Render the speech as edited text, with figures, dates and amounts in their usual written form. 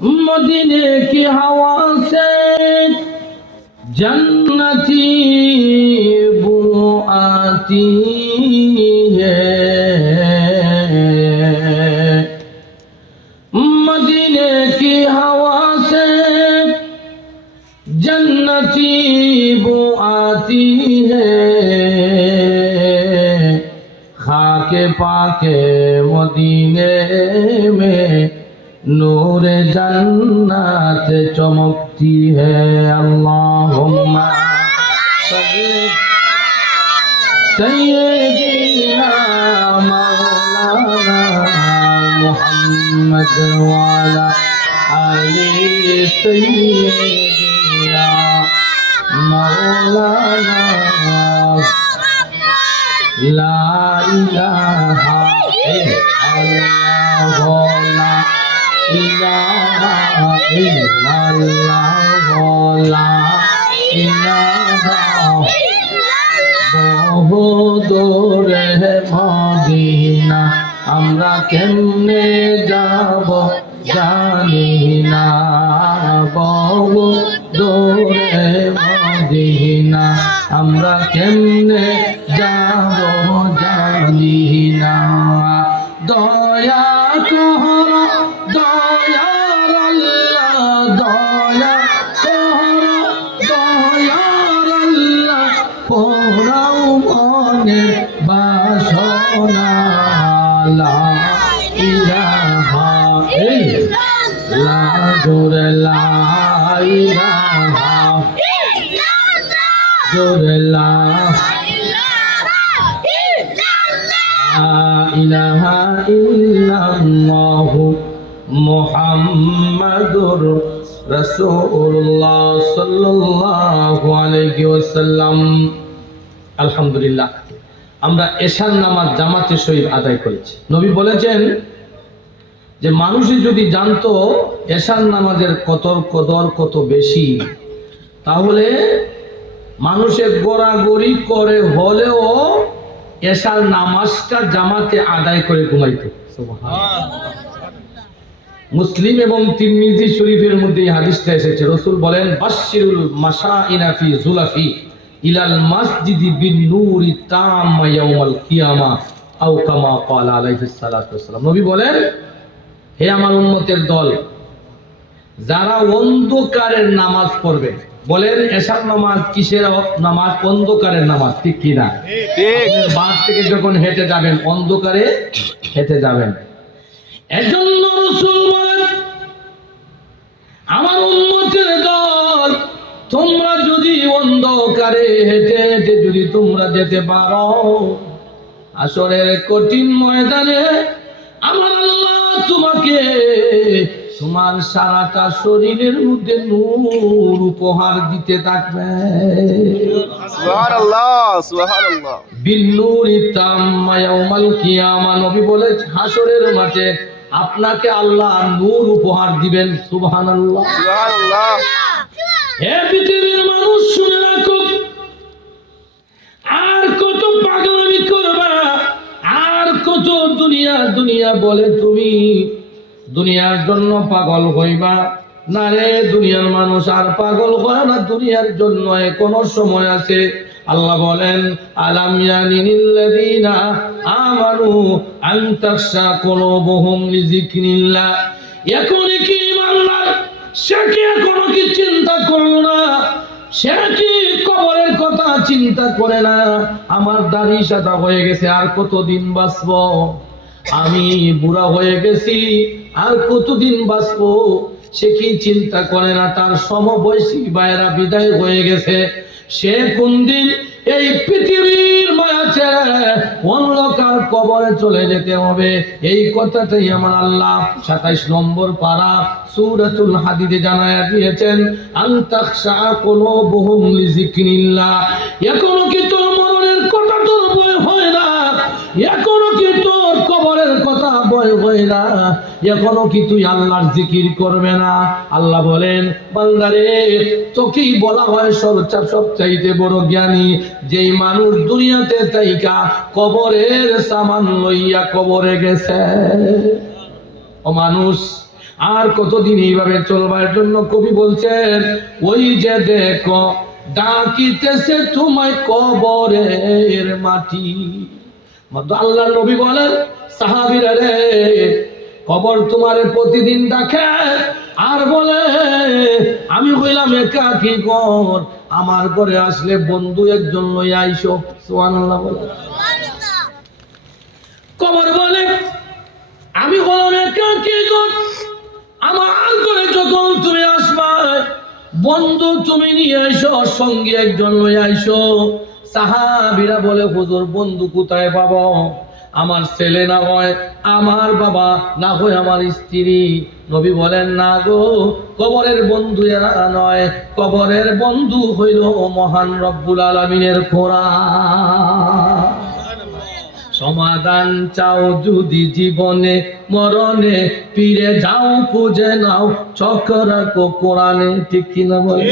मदीने की हवा से जन्नती बू आती है, मदीने की हवा से जन्नती बू आती है, खाके पाके मदीने में नूर जन्नत चमकती है। अल्लाहुम्मा सय्यिदना मौलाना मुहम्मद वाला आले सय्यिदना मौलाना ला इलाहा इल्लल्लाह ला इलाहा इल्लल्लाह ला इलाहा বহু দূরে মদিনা আমরা কেমনে যাব জানি না, বহু দূরে মদিনা আমরা কেমনে যাব জানি না। দয়া কর দয়ার আল্লাহ, দয়া কর দয়ার আল্লাহ, পোড়াও মনের বাসনা। লা ইলাহা ইল্লাল্লাহ, জোরে লা ইলাহা ইল্লাল্লাহ, জোরে লা ইলাহা ইল্লাল্লাহ মুহাম্মাদুর রাসূলুল্লাহ সাল্লাল্লাহু আলাইহি ওয়াসাল্লাম। আলহামদুলিল্লাহ, আমরা এশার নামাজ জামাতের সহিত আদায় করেছি। নবী বলেছেন যে মানুষই যদি জানতো এশার নামাজের কদর কত বেশি, তাহলে মানুষের গোড়াগড়ি করে হলেও এশার নামাজটা জামাতে আদায় করে ঘুমাইতো। সুবহানাল্লাহ। মুসলিম এবং তিরমিজি শরীফের মধ্যে এই হাদিসটা এসেছে। রাসূল বলেন, বাশশিরুল মাশাইনা ফি যুলাফি ইলাল মাসজিদি বিন নূরি তাম ইয়াউমাল কিয়ামা আও কামা ক্বালা আলাইহিস সালাতু ওয়াসসালাম। নবী বলেন, হে আমার উম্মতের দল, যারা অন্ধকারের নামাজ পড়বে, বলেন এশার নামাজ কিসের নামাজ? অন্ধকারের নামাজ, ঠিক কি না? ঠিক। বাস থেকে যখন হেঁটে যাবেন অন্ধকারে হেঁটে যাবেন। এজন্য রাসূল বলেন, আমার উম্মতের দল, তোমরা যদি অন্ধকারে হেঁটে হেঁটে যদি তোমরা যেতে পারো, আসরের কঠিন ময়দানে আমার আল্লাহ তোমাকে তোমার সারাটা শরীরের মধ্যে নূর উপহার দিতে থাকবে। সুবহানাল্লাহ সুবহানাল্লাহ। বিন নূরি তাম্মা ইয়াউমাল কিয়ামা, নবী বলে হাসরের মাঠে আপনাকে আল্লাহ নূর উপহার দিবেন। সুবহানাল্লাহ সুবহানাল্লাহ। হে পৃথিবীর মানুষ, শুনে রাখো, আর কত পাগলামি করবা, আর কত দুনিয়া দুনিয়া বলে তুমি দুনিয়ার জন্য পাগল হইবা না রে। দুনিয়ার মানুষ আর পাগল হয় না দুনিয়ার জন্য, এখনো সময় আছে। আল্লাহ বলেন, আলাম ইয়ানিল্লাযীনা আমানু আন তাখশা কুলুবুহুম লিযিকরিল্লাহ। এখন কি ইমানদার, সে কি এখনো কি চিন্তা করো না? সে কি কবরের কথা চিন্তা করে না? আমার দাড়ি সাদা হয়ে গেছে, আর কতদিন বাঁচবো? আমি বুড়া হয়ে গেছি, আর কতদিন বাঁচবো? সে কি চিন্তা করে না তার সমবয়সী ভাইয়েরা বিদায় হয়ে গেছে? সে কোন দিন এই পৃথিবীর মায়া ছেড়ে অন্ধকার কবরে চলে যেতে হবে। এই কথাটাই আমার আল্লাহ 27 নম্বর পারা সূরাতুল হাদিদে জানায়া দিয়েছেন, আন তাখশা কুলুবুহুম লিযিকরিল্লাহ। এখনো কি তোর মরণের কথা তোর ভয় হয় না? এখনো কি তোর কবরের কথা ভয় হয় না? এখনো কি তুই আল্লাহর জিকির করবে না? আল্লাহ বলেন, বান্দারে, তোকেই বলা হয় সবচাইতে বড় জ্ঞানী, যেই মানুষ দুনিয়াতে থাইকা কবরের সামান লইয়া কবরে গেছে। ও মানুষ, আর কতদিন এইভাবে চলবার জন্য কবি বলছেন, ওই যে দেখো ডাকিতেছে তোমায় কবরের মাটি। আল্লাহ নবী বলেন, সাহাবীরা রে, কবর তোমারে প্রতিদিন ডাকে আর বলে আমি হইলাম একাকী ঘর, আমার ঘরে আসলে বন্ধু একজন লই আইসো। সুবহানাল্লাহ বলে। কবর বলে আমি হলাম একাকী ঘর, আমার ঘরে যখন তুমি আসবা বন্ধু তুমি নিয়ে আইসো, সঙ্গে একজন লই আইসো। সাহাবীরা বলে হুজুর বন্ধু কোথায় পাবো? আমার ছেলে না হয় আমার বাবা, না হয় আমার স্ত্রী। নবী বলেন না গো, কবরের বন্ধু এরা নয়, কবরের বন্ধু হইল মহান রব্বুল আলামিনের কোরআন। সমাধান চাও যদি জীবনে মরণে, ফিরে যাও খুঁজে নাও চক্র রাখো কোরআনে। ঠিক কিনা বলে?